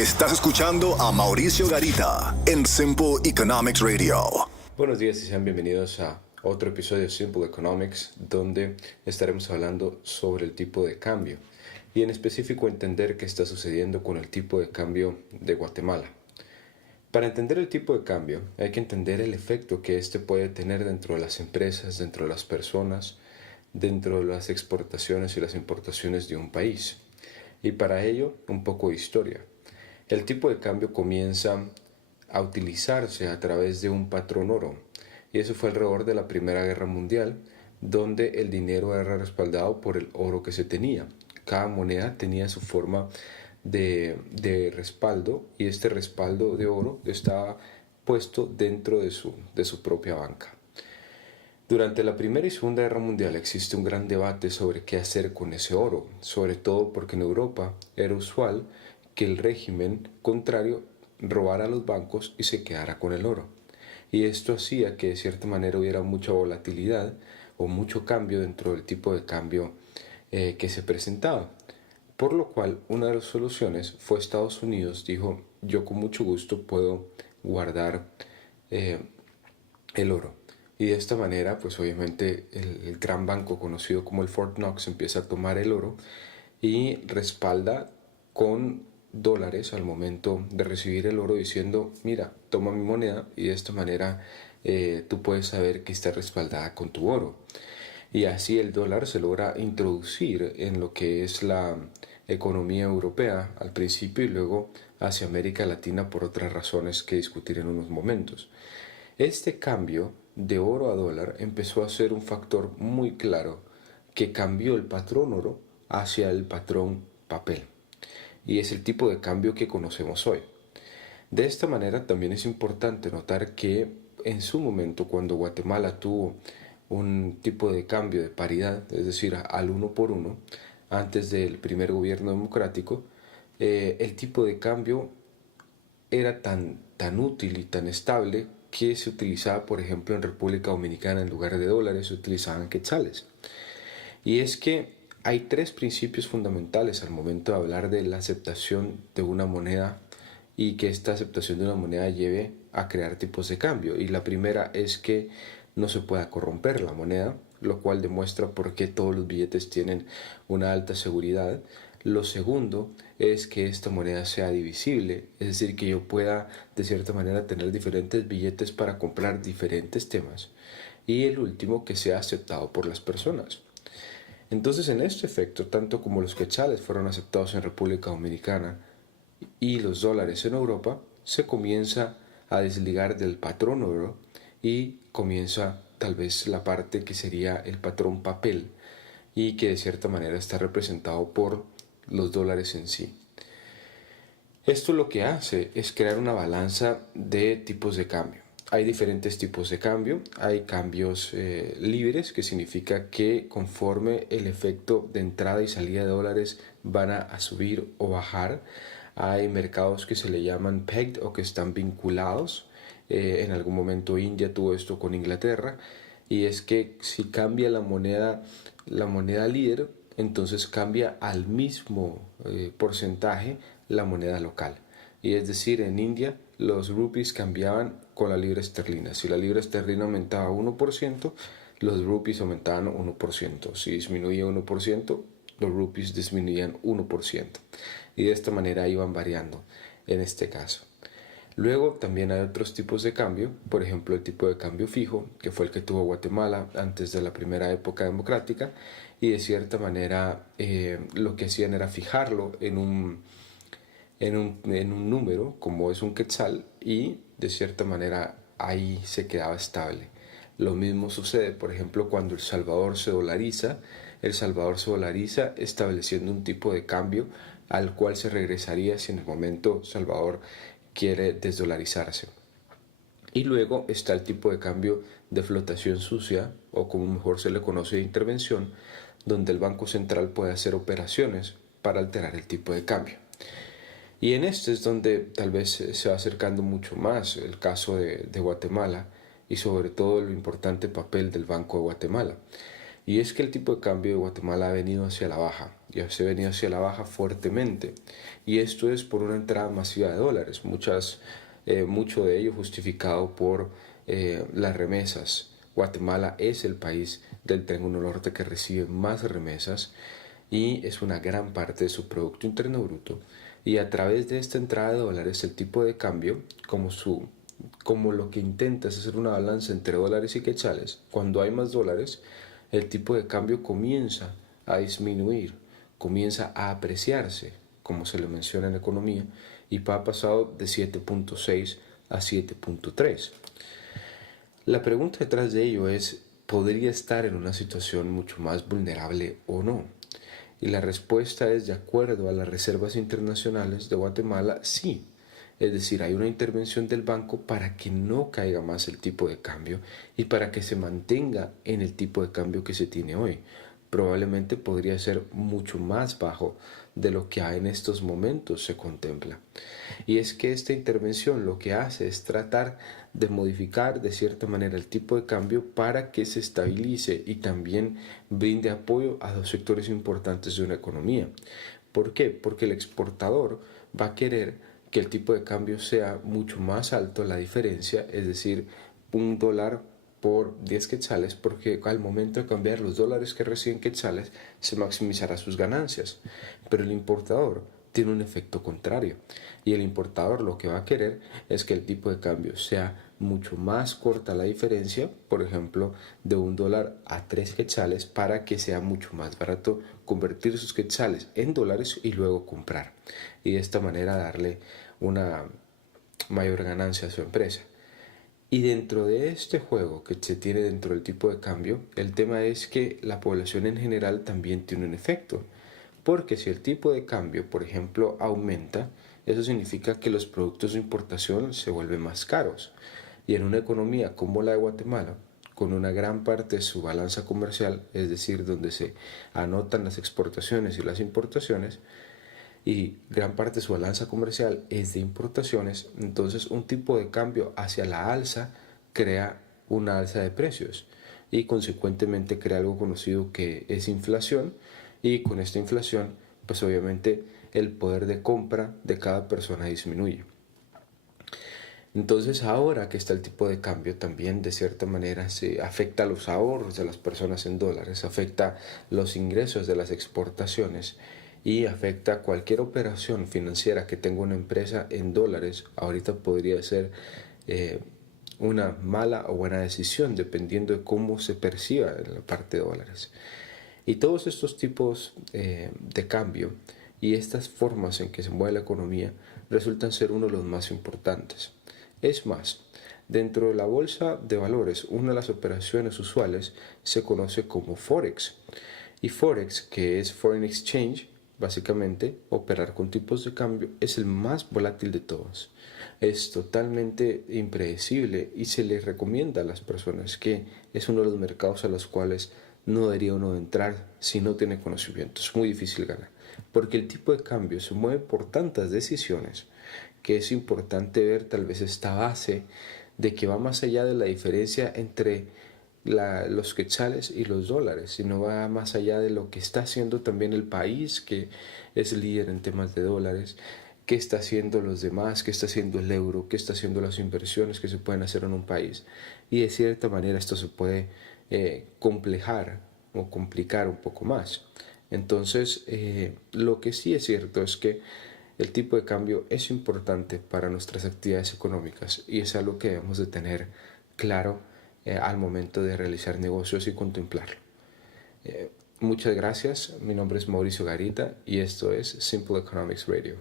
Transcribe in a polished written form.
Estás escuchando a Mauricio Garita en Simple Economics Radio. Buenos días y sean bienvenidos a otro episodio de Simple Economics, donde estaremos hablando sobre el tipo de cambio y en específico entender qué está sucediendo con el tipo de cambio de Guatemala. Para entender el tipo de cambio hay que entender el efecto que éste puede tener dentro de las empresas, dentro de las personas, dentro de las exportaciones y las importaciones de un país. Y para ello, un poco de historia. El tipo de cambio comienza a utilizarse a través de un patrón oro, y eso fue alrededor de la Primera Guerra Mundial, donde el dinero era respaldado por el oro que se tenía. Cada moneda tenía su forma de respaldo, y este respaldo de oro estaba puesto dentro de su propia banca. Durante la Primera y Segunda Guerra Mundial existe un gran debate sobre qué hacer con ese oro, sobre todo porque en Europa era usual que el régimen contrario robara a los bancos y se quedara con el oro. Y esto hacía que de cierta manera hubiera mucha volatilidad o mucho cambio dentro del tipo de cambio que se presentaba. Por lo cual, una de las soluciones fue Estados Unidos dijo, yo con mucho gusto puedo guardar el oro. Y de esta manera, pues obviamente el gran banco conocido como el Fort Knox empieza a tomar el oro y respalda con dólares al momento de recibir el oro diciendo, mira, toma mi moneda y de esta manera tú puedes saber que está respaldada con tu oro. Y así el dólar se logra introducir en lo que es la economía europea al principio y luego hacia América Latina por otras razones que discutir en unos momentos. Este cambio de oro a dólar empezó a ser un factor muy claro que cambió el patrón oro hacia el patrón papel. Y es el tipo de cambio que conocemos hoy. De esta manera también es importante notar que en su momento cuando Guatemala tuvo un tipo de cambio de paridad, es decir, al 1 por 1, antes del primer gobierno democrático, el tipo de cambio era tan útil y tan estable que se utilizaba, por ejemplo, en República Dominicana en lugar de dólares se utilizaban quetzales. Y es que hay tres principios fundamentales al momento de hablar de la aceptación de una moneda y que esta aceptación de una moneda lleve a crear tipos de cambio. Y la primera es que no se pueda corromper la moneda, lo cual demuestra por qué todos los billetes tienen una alta seguridad. Lo segundo es que esta moneda sea divisible, es decir, que yo pueda de cierta manera tener diferentes billetes para comprar diferentes temas. Y el último, que sea aceptado por las personas. Entonces, en este efecto, tanto como los quetzales fueron aceptados en República Dominicana y los dólares en Europa, se comienza a desligar del patrón oro y comienza tal vez la parte que sería el patrón papel y que de cierta manera está representado por los dólares en sí. Esto lo que hace es crear una balanza de tipos de cambio. Hay diferentes tipos de cambio, hay cambios libres, que significa que conforme el efecto de entrada y salida de dólares van a subir o bajar. Hay mercados que se le llaman pegged o que están vinculados. En algún momento India tuvo esto con Inglaterra, y es que si cambia la moneda líder, entonces cambia al mismo porcentaje la moneda local. Y es decir, en India los rupees cambiaban con la libra esterlina. Si la libra esterlina aumentaba 1%, los rupees aumentaban 1%. Si disminuía 1%, los rupees disminuían 1%. Y de esta manera iban variando en este caso. Luego también hay otros tipos de cambio, por ejemplo el tipo de cambio fijo, que fue el que tuvo Guatemala antes de la primera época democrática, y de cierta manera lo que hacían era fijarlo en un número, como es un quetzal, y de cierta manera ahí se quedaba estable. Lo mismo sucede, por ejemplo, cuando El Salvador se dolariza estableciendo un tipo de cambio al cual se regresaría si en el momento Salvador quiere desdolarizarse. Y luego está el tipo de cambio de flotación sucia, o como mejor se le conoce, de intervención, donde el Banco Central puede hacer operaciones para alterar el tipo de cambio. Y en este es donde tal vez se va acercando mucho más el caso de Guatemala y sobre todo el importante papel del Banco de Guatemala. Y es que el tipo de cambio de Guatemala ha venido hacia la baja, y se ha venido hacia la baja fuertemente. Y esto es por una entrada masiva de dólares, mucho de ello justificado por las remesas. Guatemala es el país del Triángulo Norte que recibe más remesas y es una gran parte de su Producto Interno Bruto. Y a través de esta entrada de dólares, el tipo de cambio, como lo que intenta es hacer una balanza entre dólares y quetzales, cuando hay más dólares, el tipo de cambio comienza a disminuir, comienza a apreciarse, como se le menciona en economía, y ha pasado de 7.6 a 7.3. La pregunta detrás de ello es, ¿podría estar en una situación mucho más vulnerable o no? Y la respuesta es, de acuerdo a las reservas internacionales de Guatemala, sí. Es decir, hay una intervención del banco para que no caiga más el tipo de cambio y para que se mantenga en el tipo de cambio que se tiene hoy. Probablemente podría ser mucho más bajo de lo que en estos momentos se contempla. Y es que esta intervención lo que hace es tratar de modificar de cierta manera el tipo de cambio para que se estabilice y también brinde apoyo a dos sectores importantes de una economía. ¿Por qué? Porque el exportador va a querer que el tipo de cambio sea mucho más alto, la diferencia, es decir, $1 por 10 quetzales, porque al momento de cambiar los dólares que reciben quetzales se maximizará sus ganancias. Pero el importador tiene un efecto contrario, y el importador lo que va a querer es que el tipo de cambio sea mucho más corta la diferencia, por ejemplo, de $1 a 3 quetzales, para que sea mucho más barato convertir sus quetzales en dólares y luego comprar, y de esta manera darle una mayor ganancia a su empresa. Y dentro de este juego que se tiene dentro del tipo de cambio, el tema es que la población en general también tiene un efecto. Porque si el tipo de cambio, por ejemplo, aumenta, eso significa que los productos de importación se vuelven más caros. Y en una economía como la de Guatemala, con una gran parte de su balanza comercial, es decir, donde se anotan las exportaciones y las importaciones, y gran parte de su balanza comercial es de importaciones, entonces un tipo de cambio hacia la alza crea una alza de precios y consecuentemente crea algo conocido que es inflación, y con esta inflación pues obviamente el poder de compra de cada persona disminuye. Entonces ahora que está el tipo de cambio, también de cierta manera se afecta los ahorros de las personas en dólares, afecta los ingresos de las exportaciones y afecta cualquier operación financiera que tenga una empresa en dólares. Ahorita podría ser una mala o buena decisión dependiendo de cómo se perciba en la parte de dólares. Y todos estos tipos de cambio y estas formas en que se mueve la economía resultan ser uno de los más importantes. Es más, dentro de la bolsa de valores, una de las operaciones usuales se conoce como Forex. Y Forex, que es Foreign Exchange, básicamente, operar con tipos de cambio, es el más volátil de todos. Es totalmente impredecible y se le recomienda a las personas que es uno de los mercados a los cuales no debería uno entrar si no tiene conocimiento. Es muy difícil ganar, porque el tipo de cambio se mueve por tantas decisiones que es importante ver tal vez esta base de que va más allá de la diferencia entre los quetzales y los dólares, sino va más allá de lo que está haciendo también el país que es líder en temas de dólares, qué está haciendo los demás, qué está haciendo el euro, qué está haciendo las inversiones que se pueden hacer en un país. Y de cierta manera esto se puede complejar o complicar un poco más. Entonces, lo que sí es cierto es que el tipo de cambio es importante para nuestras actividades económicas y es algo que debemos de tener claro al momento de realizar negocios y contemplarlo. Muchas gracias, mi nombre es Mauricio Garita y esto es Simple Economics Radio.